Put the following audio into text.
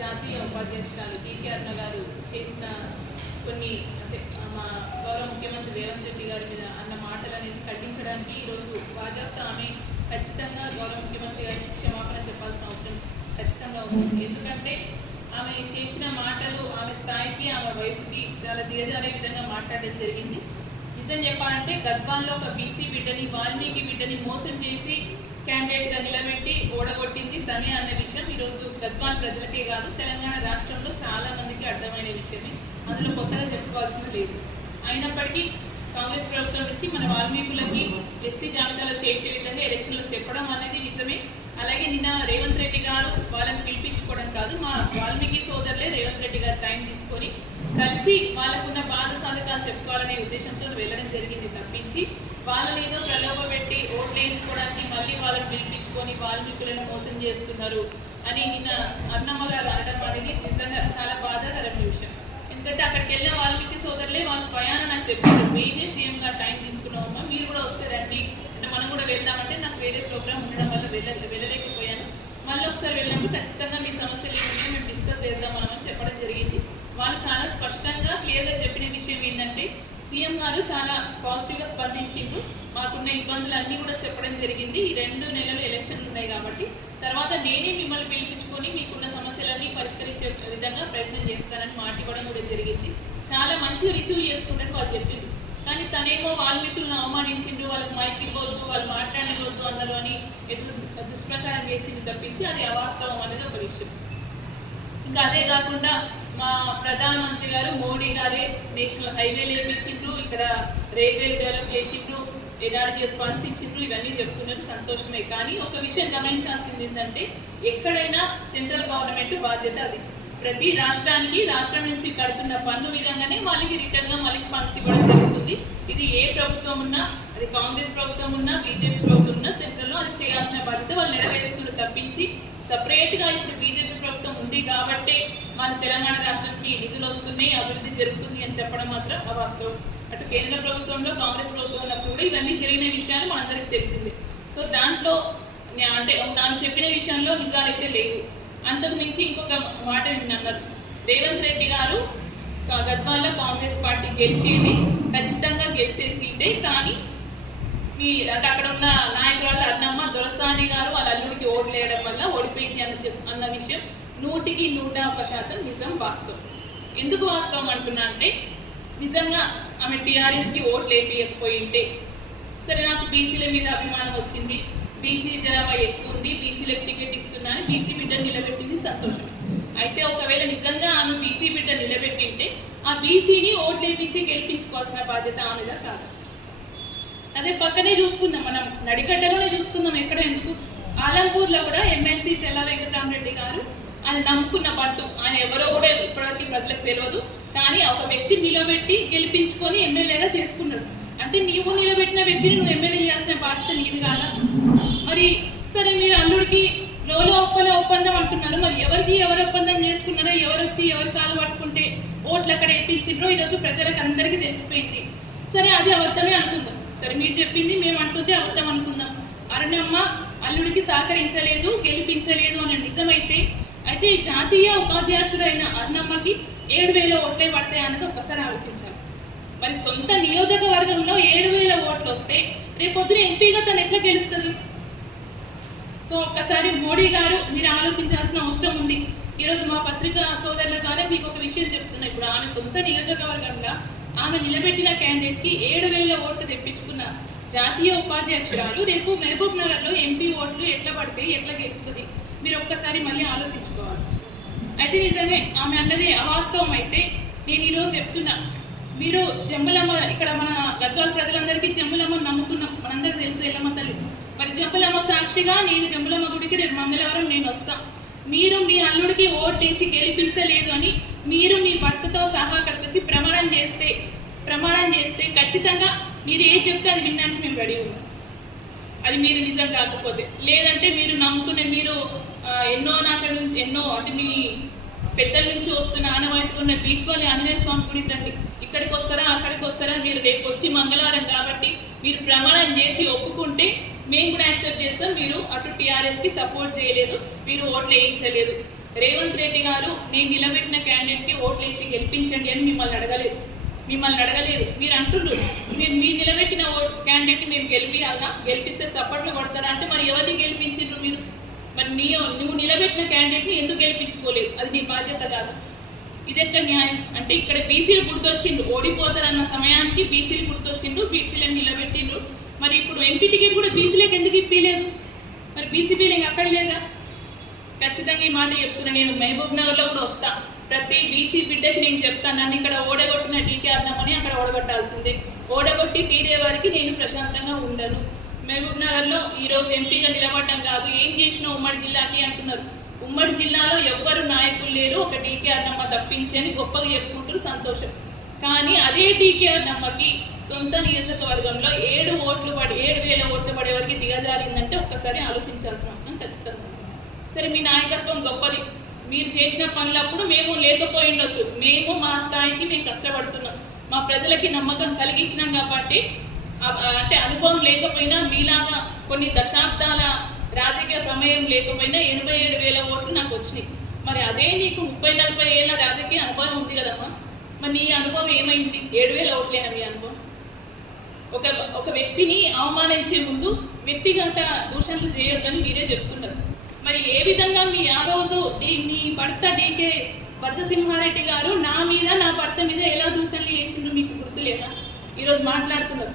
జాతీయ ఉపాధ్యక్షురాలు పీకే అన్న గారు చేసిన కొన్ని అంటే మా గౌరవ ముఖ్యమంత్రి రేవంత్ రెడ్డి గారి మీద అన్న మాటలు అనేది ఖండించడానికి ఈరోజు బాజాప్తా ఆమె ఖచ్చితంగా గౌరవ ముఖ్యమంత్రి గారికి క్షమాపణ చెప్పాల్సిన అవసరం ఖచ్చితంగా ఉంది. ఎందుకంటే ఆమె చేసిన మాటలు ఆమె స్థాయికి ఆమె వయసుకి చాలా దిగజారే విధంగా మాట్లాడడం జరిగింది. నిజం చెప్పాలంటే గద్వాల్లో ఒక బీసీ బిడ్డని వాల్మీకి బిడ్డని మోసం చేసి క్యాండిడేట్గా నిలబెట్టి ఓడగొట్టింది తనే అనే విషయం ఈరోజు గద్వాన్ ప్రజలకే కాదు తెలంగాణ రాష్ట్రంలో చాలా మందికి అర్థమైన విషయమే. అందులో కొత్తగా చెప్పుకోవాల్సింది లేదు. అయినప్పటికీ కాంగ్రెస్ ప్రభుత్వం నుంచి మన వాల్మీకులకి ఎస్టీ జాబితాలో చేర్చే విధంగా ఎలక్షన్లో చెప్పడం అనేది నిజమే. అలాగే నిన్న రేవంత్ రెడ్డి గారు వాళ్ళని పిలిపించుకోవడం కాదు మా వాల్మీకి సోదరులే రేవంత్ రెడ్డి గారు టైం తీసుకొని కలిసి వాళ్ళకున్న బాధ సాధకాలు చెప్పుకోవాలనే ఉద్దేశంతో వెళ్ళడం జరిగింది తప్పించి. వాళ్ళని ఏదో ప్రలోభ పెట్టి ఓట్లు వేయించుకోవడానికి మళ్ళీ వాళ్ళని పిలిపించుకొని వాల్మీకులను మోసం చేస్తున్నారు అని నిన్న అన్నమ్మ అనడం అనేది నిజంగా చాలా బాధాకరమైన విషయం. ఎందుకంటే అక్కడికి వెళ్ళిన వాల్మీకి సోదరులే వాళ్ళు స్వయాన నాకు చెప్పారు మేమే సీఎంగా టైం తీసుకున్నామమ్మా మీరు కూడా వస్తే రండి. అంటే మనం కూడా వెళ్దామంటే నాకు వేరే ప్రోగ్రామ్ ఉండడం వల్ల వెళ్ళ వెళ్ళలేకపోయాను. మళ్ళీ ఒకసారి వెళ్ళినప్పుడు ఖచ్చితంగా మీ సమస్యలు ఏమున్నాయో మేము డిస్కస్ చేద్దాం మనం అని చెప్పడం జరిగింది వాళ్ళు చాలా స్పష్టంగా క్లియర్గా చెప్పిన విషయం ఏంటంటే సీఎం గారు చాలా పాజిటివ్గా స్పందించిండ్రు. మాకున్న ఇబ్బందులు అన్నీ కూడా చెప్పడం జరిగింది. ఈ రెండు నెలలు ఎలక్షన్లు ఉన్నాయి కాబట్టి. తర్వాత నేనే మిమ్మల్ని పిలిపించుకొని మీకున్న సమస్యలన్నీ పరిష్కరించే విధంగా ప్రయత్నం చేస్తానని మాట ఇవ్వడం కూడా జరిగింది. చాలా మంచిగా రిసీవ్ చేసుకుంటాను వాళ్ళు చెప్పింది కానీ తనేమో వాల్మీకులను అవమానించిండ్రు వాళ్ళకి మైక్ ఇవ్వద్దు వాళ్ళు మాట్లాడకూడదు అందరూ అని ఎట్లా దుష్ప్రచారం చేసింది తప్పించి అది అవాస్తవం అనేది ఒక విషయం. ఇంకా అదే కాకుండా మా ప్రధానమంత్రి గారు మోడీ గారే నేషనల్ హైవేలు వేయించిండ్రు ఇక్కడ రైల్వే డెవలప్ చేసిండ్రు ఎన్ఆర్జీఎస్ ఫండ్స్ ఇచ్చిండ్రు ఇవన్నీ చెప్తున్నారు. సంతోషమే. కానీ ఒక విషయం గమనించాల్సింది ఏంటంటే ఎక్కడైనా సెంట్రల్ గవర్నమెంట్ బాధ్యత అది. ప్రతి రాష్ట్రానికి రాష్ట్రం నుంచి కడుతున్న పన్ను విధంగానే వాళ్ళకి రిటర్న్గా మళ్ళీ ఫండ్స్ ఇవ్వడం జరుగుతుంది. ఇది ఏ ప్రభుత్వం ఉన్నా అది కాంగ్రెస్ ప్రభుత్వం ఉన్నా బీజేపీ ప్రభుత్వం ఉన్నా సెంట్రల్లో అది చేయాల్సిన బాధ్యత వాళ్ళు నెరవేరుస్తున్నారు తప్పించి సపరేట్గా ఇప్పుడు బీజేపీ ప్రభుత్వం ఉంది కాబట్టి మన తెలంగాణ రాష్ట్రానికి నిధులు వస్తున్నాయి అభివృద్ధి జరుగుతుంది అని చెప్పడం మాత్రం అవాస్తవం. అటు కేంద్ర ప్రభుత్వంలో కాంగ్రెస్ ప్రభుత్వంలో కూడా ఇవన్నీ జరిగిన విషయాలు మనందరికీ తెలిసిందే. సో దాంట్లో అంటే నాకు చెప్పిన విషయంలో నిజాలైతే లేవు. అంతకు మించి ఇంకొక మాట విన్నాను రేవంత్ రెడ్డి గారు గద్వాల్లో కాంగ్రెస్ పార్టీ గెలిచేది ఖచ్చితంగా గెలిచే సీటే కానీ మీ అంటే అక్కడ ఉన్న నాయకురాలు అన్నమ్మ దొరసాని గారు వాళ్ళ అల్లుడికి ఓట్లేయడం వల్ల ఓడిపోయింది అని చెప్ అన్న విషయం నూటికి నూట ఒక శాతం నిజం వాస్తవం. ఎందుకు వాస్తవం అంటున్నా అంటే నిజంగా ఆమె టీఆర్ఎస్కి ఓట్లు వేయకపోయింటే సరే నాకు బీసీల మీద అభిమానం వచ్చింది బీసీ జనాభా ఎక్కువ ఉంది బీసీలకు టికెట్ ఇస్తున్నాను బీసీ బిడ్డ నిలబెట్టింది సంతోషం. అయితే ఒకవేళ నిజంగా ఆమె బీసీ బిడ్డ నిలబెట్టింటే ఆ బీసీని ఓట్లు వేయించి గెలిపించుకోవాల్సిన బాధ్యత ఆమెదా కాదు? అదే పక్కనే చూసుకుందాం మనం నడికట్టలోనే చూసుకుందాం ఎక్కడ ఎందుకు. ఆలంపూర్లో కూడా ఎమ్మెల్సీ చెల్ల వెంకటరామరెడ్డి గారు ఆయన నమ్ముకున్న పట్టు. ఆయన ఎవరో కూడా ఇప్పటివరకు ప్రజలకు తెలియదు కానీ ఒక వ్యక్తి నిలబెట్టి గెలిపించుకొని ఎమ్మెల్యేగా చేసుకున్నాడు. అంటే నీవు నిలబెట్టిన వ్యక్తిని నువ్వు ఎమ్మెల్యే చేయాల్సిన బాధ్యత నీది కాదా? మరి సరే మీరు అల్లుడికి లోలో ఒప్పల ఒప్పందం అంటున్నారు మరి ఎవరికి ఎవరు ఒప్పందం చేసుకున్నారో ఎవరు వచ్చి ఎవరు కాలు పట్టుకుంటే ఓట్లు అక్కడ వేయించిండ్రో ఈరోజు ప్రజలకు అందరికీ తెలిసిపోయింది. సరే అది అబద్ధమే అనుకుందాం. సరే మీరు చెప్పింది మేము అంటుంది అబద్ధం అనుకుందాం. అరుణమ్మ అల్లుడికి సహకరించలేదు గెలిపించలేదు అనే నిజమైతే అయితే జాతీయ ఉపాధ్యక్షుడైన అరుణమ్మకి ఏడు వేల ఓట్లే పడతాయి అన్నది ఒక్కసారి ఆలోచించాలి. మరి సొంత నియోజకవర్గంలో ఏడు వేల ఓట్లు వస్తే రేపొద్దున ఎంపీగా తను ఎట్లా గెలుస్తుంది? సో ఒక్కసారి మోడీ గారు మీరు ఆలోచించాల్సిన అవసరం ఉంది. ఈరోజు మా పత్రికా సోదరుల ద్వారా మీకు ఒక విషయం చెప్తున్నా. ఇప్పుడు ఆమె సొంత నియోజకవర్గంగా ఆమె నిలబెట్టిన క్యాండిడేట్కి ఏడు వేల ఓట్లు తెప్పించుకున్న జాతీయ ఉపాధ్యక్షురాలు రేపు మహబూబ్ నగర్లో ఎంపీ ఓట్లు ఎట్లా పడితే ఎట్లా గెలుస్తుంది? మీరు ఒక్కసారి మళ్ళీ ఆలోచించుకోవాలి. అయితే నిజమే ఆమె అన్నది అవాస్తవం అయితే నేను ఈరోజు చెప్తున్నా. మీరు జంబులమ్మ ఇక్కడ మన గద్వాల ప్రజలందరికీ జంబులమ్మ నమ్ముకున్నాం మనందరికీ తెలుసు ఎల్లమ్మ తల్లి. మరి జంబులమ్మ సాక్షిగా నేను జంబులమ్మ గుడికి రేపు మంగళవారం నేను వస్తాను మీరు మీ అల్లుడికి ఓటేసి గెలిపించలేదు అని మీరు మీ భర్తతో సహా అక్కడికి వచ్చి ప్రమాణం చేస్తే ప్రమాణం చేస్తే ఖచ్చితంగా మీరు ఏది చెప్తే అది వినడానికి మేము రెడీ ఉన్నాం అది మీరు నిజం కాకపోతే. లేదంటే మీరు నమ్ముకునే మీరు ఎన్నో నాటల నుంచి ఎన్నో అంటే మీ పెద్దల నుంచి వస్తున్న ఆనవాయితీ ఉన్న బీచ్ బాలి ఆంజనేయ స్వామి గుడి రండి ఇక్కడికి వస్తారా అక్కడికి వస్తారా మీరు రేపు వచ్చి మంగళవారం కాబట్టి మీరు ప్రమాణం చేసి ఒప్పుకుంటే మేము కూడా యాక్సెప్ట్ చేస్తాం. మీరు అటు టీఆర్ఎస్కి సపోర్ట్ చేయలేదు మీరు ఓట్లు వేయించలేదు. రేవంత్ రెడ్డి గారు నేను నిలబెట్టిన క్యాండిడేట్కి ఓట్లేసి గెలిపించండి అని మిమ్మల్ని అడగలేదు. మిమ్మల్ని అడగలేదు. మీరు అంటుండ్రు మీరు మీరు నిలబెట్టిన ఓట్ క్యాండిడేట్ మేము గెలిపియాలా గెలిపిస్తే సపోర్ట్లు కొడతారా అంటే మరి ఎవరిని గెలిపించిండ్రు మీరు? మరి నీ నువ్వు నిలబెట్టిన క్యాండిడేట్ని ఎందుకు గెలిపించుకోలేదు? అది నీ బాధ్యత కాదు. ఇదెట్ట న్యాయం? అంటే ఇక్కడ బీసీలు గుర్తొచ్చిండ్రు ఓడిపోతారన్న సమయానికి బీసీలు గుర్తొచ్చిండ్రు బీసీలను నిలబెట్టిండ్రు. మరి ఇప్పుడు ఎంపీ టికెట్ కూడా బీసీలకు ఎందుకు ఇప్పించలేదు మరి బీసీపీలకి అక్కడ లేదా ఖచ్చితంగా ఈ మాట చెప్తున్నా. నేను మహబూబ్ నగర్లో కూడా వస్తా. ప్రతి బీసీ బిడ్డకి నేను చెప్తాను. నన్ను ఇక్కడ ఓడగొట్టిన డీకే అన్నామని అక్కడ ఓడగొట్టాల్సిందే. ఓడగొట్టి తీరే వారికి నేను ప్రశాంతంగా ఉండను. మహబూబ్ నగర్లో ఈ రోజు ఎంపీగా నిలబడటం కాదు. ఏం చేసిన ఉమ్మడి జిల్లాకి అంటున్నారు. ఉమ్మడి జిల్లాలో ఎవ్వరు నాయకులు లేరు. ఒక డీకే అన్నమ్మ తప్పించి అని గొప్పగా చెప్పుకుంటారు సంతోషం. కానీ అదే డీకే అన్నమ్మకి సొంత నియోజకవర్గంలో ఏడు ఓట్లు పడి ఏడు వేల ఓట్లు పడే వరకు దిగజారిందంటే ఒక్కసారి ఆలోచించాల్సిన అవసరం ఖచ్చితంగా సరే మీ నాయకత్వం గొప్పది. మీరు చేసిన పనులప్పుడు మేము లేకపోయి ఉండొచ్చు. మేము మా స్థాయికి మేము కష్టపడుతున్నాం. మా ప్రజలకి నమ్మకం కలిగించినాం కాబట్టి అంటే అనుభవం లేకపోయినా మీలాగా కొన్ని దశాబ్దాల రాజకీయ ప్రమేయం లేకపోయినా ఎనభై ఏడు వేల ఓట్లు నాకు వచ్చినాయి. మరి అదే నీకు ముప్పై నలభై ఏళ్ళ రాజకీయ అనుభవం ఉంది కదమ్మా. మరి నీ అనుభవం ఏమైంది? ఏడు వేల ఓట్లేనా మీ అనుభవం? ఒక ఒక వ్యక్తిని అవమానించే ముందు వ్యక్తిగత దూషణలు చేయొద్దని మీరే చెప్తున్నారు. మరి ఏ విధంగా మీ ఆ రోజు మీ భర్త డీకే వరదసింహారెడ్డి గారు నా మీద నా భర్త మీద ఎలా దూషణలు చేసిండ్రు మీకు గుర్తులేదా? ఈరోజు మాట్లాడుతున్నారు.